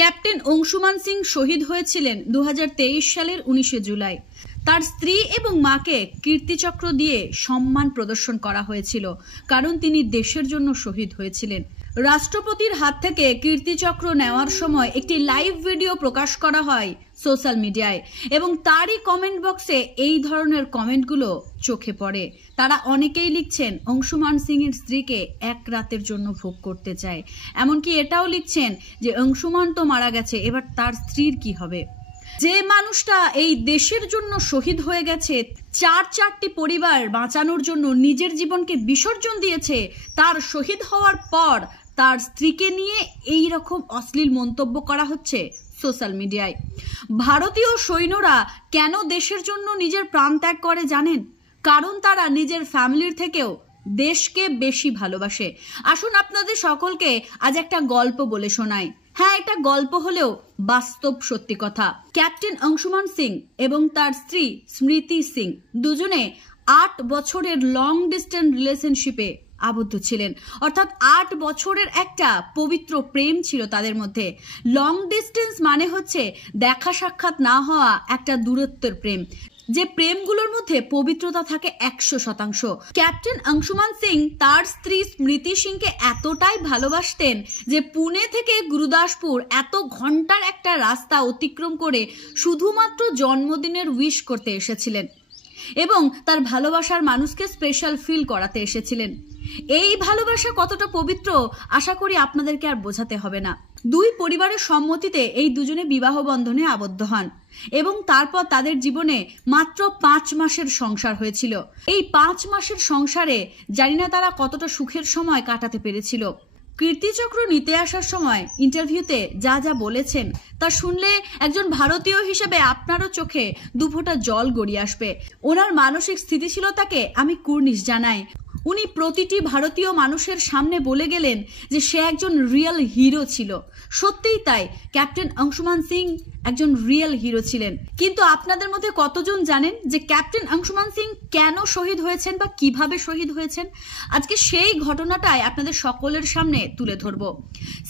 Captain Anshuman Singh শহীদ হয়েছিলেন 2023 সালের 19 জুলাই। তার স্ত্রী এবং মাকে কীর্তিচক্র দিয়ে সম্মান প্রদর্শন করা হয়েছিল, কারণ তিনি দেশের জন্য শহীদ হয়েছিলেন। রাষ্ট্রপতির হাত থেকে কীর্তিচক্র নেওয়ার সময় একটি লাইভ ভিডিও প্রকাশ করা হয় সোশ্যাল মিডিয়ায়, এবং তারই কমেন্ট বক্সে এই ধরনের কমেন্টগুলো চোখে পড়ে। তারা অনেকেই লিখছেন অংশুমান সিং এর স্ত্রীকে এক রাতের জন্য ভোগ করতে চায়, এমনকি এটাও লিখছেন যে অংশুমান তো মারা গেছে, এবার তার স্ত্রীর কি হবে। যে মানুষটা এই দেশের জন্য শহীদ হয়ে গেছে, চারটি পরিবার বাঁচানোর জন্য নিজের জীবনকে বিসর্জন দিয়েছে, তার শহীদ হওয়ার পর তার স্ত্রীকে নিয়ে এই রকম অশ্লীল মন্তব্য করা হচ্ছে সোশ্যাল মিডিয়ায়। ভারতীয় সৈন্যরা কেন দেশের জন্য নিজের প্রাণ ত্যাগ করে জানেন? কারণ তারা নিজের ফ্যামিলির থেকেও দেশকে বেশি ভালোবাসে। আসুন আপনাদের সকলকে আজ একটা গল্প বলে শোনাই। হ্যাঁ, এটা গল্প হলেও বাস্তব সত্যি কথা। ক্যাপ্টেন অংশুমান সিং এবং তার স্ত্রী স্মৃতি সিং দুজনে 8 বছরের লং ডিস্টেন্স রিলেশনশিপে আবদ্ধ ছিলেন, অর্থাৎ 8 বছরের একটা পবিত্র প্রেম ছিল তাদের মধ্যে। লং ডিস্টেন্স মানে হচ্ছে দেখা সাক্ষাৎ না হওয়া একটা দূরত্বের প্রেম, যে প্রেমগুলোর মধ্যে পবিত্রতা থাকে 100%। ক্যাপ্টেন অংশুমান সিং তার স্ত্রী স্মৃতি সিংকে এতটাই ভালোবাসতেন যে পুনে থেকে গুরুদাসপুর এত ঘন্টার একটা রাস্তা অতিক্রম করে শুধুমাত্র জন্মদিনের উইশ করতে এসেছিলেন এবং তার ভালোবাসার মানুষকে স্পেশাল ফিল করাতে এসেছিলেন। এই ভালোবাসা কতটা পবিত্র আশা করি আপনাদেরকে আর বোঝাতে হবে না। দুই পরিবারের সম্মতিতে এই দুজনে বিবাহ বন্ধনে আবদ্ধ হন এবং তারপর তাদের জীবনে মাত্র 5 মাসের সংসার হয়েছিল। এই 5 মাসের সংসারে জানি না তারা কতটা সুখের সময় কাটাতে পেরেছিল। কীর্তিচক্র নিতে আসার সময় ইন্টারভিউতে যা যা বলেছেন তা শুনলে একজন ভারতীয় হিসেবে আপনারও চোখে দুফোঁটা জল গড়িয়ে আসবে। ওনার মানসিক স্থিতিশীলতাকে আমি কুর্নিশ জানাই। উনি প্রতিটি ভারতীয় মানুষের সামনে বলে গেলেন যে সে একজন রিয়েল হিরো ছিল। সত্যিই তাই, ক্যাপ্টেন অংশুমান সিং একজন রিয়েল হিরো ছিলেন। কিন্তু আপনাদের মধ্যে কতজন জানেন যে ক্যাপ্টেন অংশুমান সিং কেন শহীদ হয়েছেন বা কিভাবে শহীদ হয়েছেন? আজকে সেই ঘটনাটাই আপনাদের সকলের সামনে তুলে ধরব।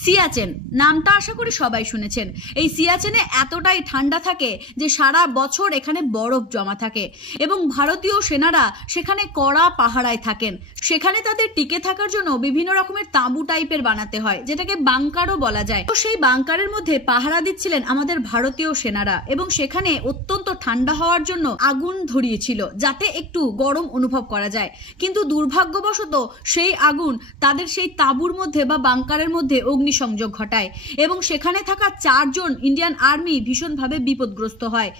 সিয়াচেন নামটা আশা করি সবাই শুনেছেন। এই সিয়াচেনে এতটাই ঠান্ডা থাকে যে সারা বছর এখানে বরফ জমা থাকে এবং ভারতীয় সেনারা সেখানে কড়া পাহারায় থাকেন। সেখানে তাদের টিকে থাকার জন্য বিভিন্ন রকমের তাঁবু টাইপের বানাতে হয়, যেটাকে বাংকারও বলা যায়। তো সেই বাংকারের মধ্যে পাহারা দিচ্ছিলেন আমাদের ভারতীয় সেনারা এবং সেখানে অত্যন্ত ঠান্ডা হওয়ার জন্য আগুন ধরিয়েছিল যাতে একটু গরম অনুভব করা যায়। কিন্তু দুর্ভাগ্যবশত সেই আগুন তাদের সেই তাঁবুর মধ্যে বা বাংকারের মধ্যে অগ্নিসংযোগ ঘটায় এবং সেখানে থাকা 4 জন ইন্ডিয়ান আর্মি ভীষণভাবে বিপদগ্রস্ত হয়।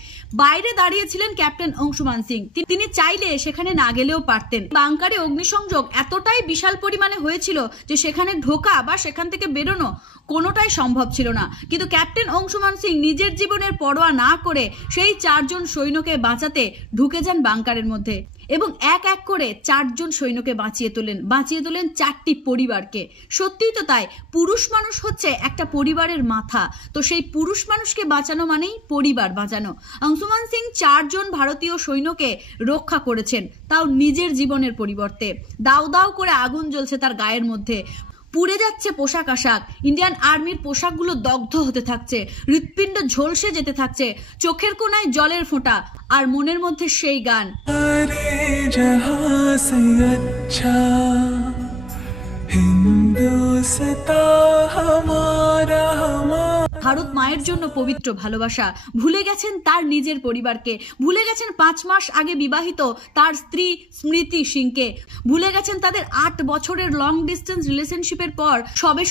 বাইরে দাঁড়িয়েছিলেন ক্যাপ্টেন অংশুমান সিং, তিনি চাইলে সেখানে না গেলেও পারতেন। বাংকারে অগ্নিসংযোগ এতটাই বিশাল পরিমাণে হয়েছিল যে সেখানে ঢোকা বা সেখান থেকে বেরোনো কোনোটাই সম্ভব ছিল না। কিন্তু ক্যাপ্টেন অংশুমান সিং নিজের জীবনের পরোয়া না করে সেই 4 জন সৈন্যকে বাঁচাতে ঢুকে যান বাংকারের মধ্যে এবং এক এক করে 4 জন সৈন্যকে বাঁচিয়ে তোলেন 4টি পরিবারকে। সত্যিই তো তাই, পুরুষ মানুষ হচ্ছে একটা পরিবারের মাথা। তো সেই পুরুষ মানুষকে বাঁচানো মানেই পরিবার বাঁচানো। অংশুমান সিং 4 জন ভারতীয় সৈন্যকে রক্ষা করেছেন, তাও নিজের জীবনের পরিবর্তে। দাউ দাউ করে আগুন জ্বলছে তার গায়ের মধ্যে, পুড়ে যাচ্ছে পোশাক আশাক, ইন্ডিয়ান আর্মির পোশাকগুলো দগ্ধ হতে থাকছে, হৃৎপিণ্ড ঝলসে যেতে থাকছে, চোখের কোনায় জলের ফোঁটা আর মনের মধ্যে সেই গান, ভারত মায়ের জন্য পবিত্র ভালোবাসা। ভুলে গেছেন তার নিজের পরিবারকে, ভুলে গেছেন 5 মাস আগে বিবাহিত তার স্ত্রী স্মৃতি সিংকে, ভুলে গেছেন তাদের 8 বছরের লং ডিস্টেন্স রিলেশনশিপের পর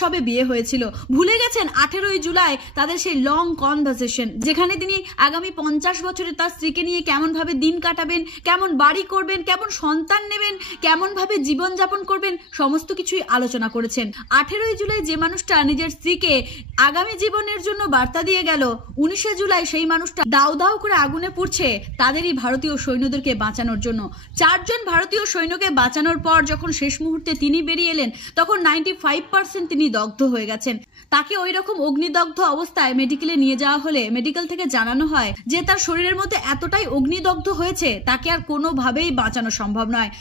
সবে বিয়ে হয়েছিল, ভুলে গেছেন 18ই জুলাই তাদের সেই লং কনভারসেশন যেখানে তিনি আগামী 50 বছরে তার স্ত্রীকে নিয়ে কেমন ভাবে দিন কাটাবেন, কেমন বাড়ি করবেন, কেমন সন্তান নেবেন, কেমন ভাবে জীবনযাপন করবেন, সমস্ত কিছুই আলোচনা করেছেন। 18ই জুলাই যে মানুষটা নিজের স্ত্রীকে আগামী জীবনের জন্য বার্তা দিয়ে গেল, 19 জুলাই সেই মানুষটা দাউ দাউ করে আগুনে পুড়ছে তাদেরই ভারতীয় সৈন্যদেরকে বাঁচানোর জন্য। 4 জন ভারতীয় সৈন্যকে বাঁচানোর পর যখন শেষ মুহূর্তে তিনি বেরিয়ে এলেন তখন 95% তিনি দগ্ধ হয়ে গেছেন। তাকে ওই রকম অগ্নিদগ্ধ অবস্থায় মেডিকেলে নিয়ে যাওয়া হলে মেডিকেল থেকে জানানো হয় যে তার শরীরের মধ্যে এতটাই অগ্নিদগ্ধ হয়েছে তাকে আর কোনোভাবেই বাঁচানো সম্ভব নয়।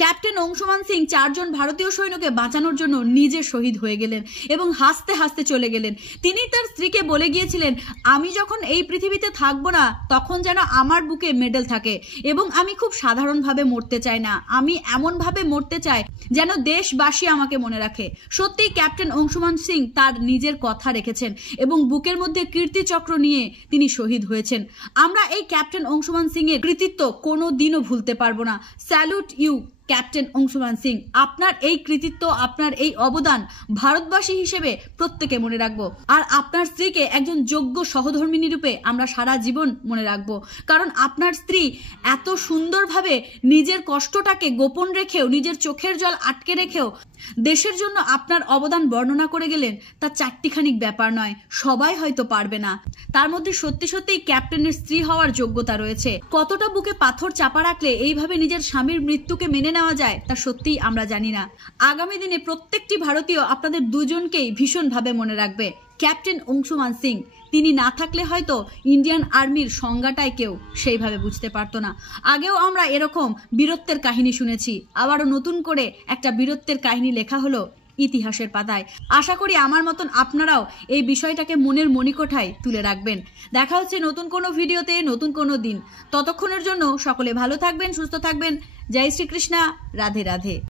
ক্যাপ্টেন অংশুমান সিং 4 জন ভারতীয় সৈন্যকে বাঁচানোর জন্য নিজে শহীদ হয়ে গেলেন এবং হাসতে হাসতে চলে গেলেন। তিনি তার স্ত্রীকে বলে গিয়েছিলেন, আমি যখন এই পৃথিবীতে থাকবো না তখন যেন আমার বুকে মেডেল থাকে এবং আমি খুব সাধারণভাবে মরতে চাই না, আমি এমনভাবে মরতে চাই যেন দেশবাসী আমাকে মনে রাখে। সত্যিই ক্যাপ্টেন অংশুমান সিং তার নিজের কথা রেখেছেন এবং বুকের মধ্যে কীর্তিচক্র নিয়ে তিনি শহীদ হয়েছেন। আমরা এই ক্যাপ্টেন অংশুমান সিং এর কৃতিত্ব কোনোদিনও ভুলতে পারবো না। Salute you captain Anshuman Singh, আপনার এই কৃতিত্ব, আপনার এই অবদান ভারতবাসী হিসেবে প্রত্যেকে মনে রাখবো। আর আপনার স্ত্রীকে একজন যোগ্য সহধর্মিণী রূপে আমরা সারা জীবন মনে রাখবো, কারণ আপনার স্ত্রী এত সুন্দরভাবে নিজের কষ্টটাকে গোপন রেখেও, নিজের চোখের জল আটকে রেখেও দেশের জন্য আপনার অবদান বর্ণনা করে গেলেন। তা চারটিখানিক ব্যাপার নয়, সবাই হয়তো পারবে না। তার মধ্যে সত্যি সত্যিই ক্যাপ্টেনের স্ত্রী হওয়ার যোগ্যতা রয়েছে। কতটা বুকে পাথর চাপা রাখলে এইভাবে নিজের স্বামীর মৃত্যুকে মেনে নেওয়া যায় তা সত্যিই আমরা জানি না। আগামী দিনে প্রত্যেকটি ভারতীয় আপনাদের দুজনকেই ভীষণভাবে মনে রাখবে। ক্যাপ্টেন অংশুমান সিং, তিনি না থাকলে হয়তো ইন্ডিয়ান আর্মির সংজ্ঞাটাই কেউ সেইভাবে বুঝতে পারতো না। আগেও আমরা এরকম বীরত্বের কাহিনী শুনেছি, আবারও নতুন করে একটা বীরত্বের কাহিনী লেখা হলো ইতিহাসের পাতায়। আশা করি আমার মতন আপনারাও এই বিষয়টাকে মনের মণিকোঠায় তুলে রাখবেন। দেখা হচ্ছে নতুন কোনো ভিডিওতে, নতুন কোনো দিন। ততক্ষণের জন্য সকলে ভালো থাকবেন, সুস্থ থাকবেন। জয় শ্রীকৃষ্ণা, রাধে রাধে।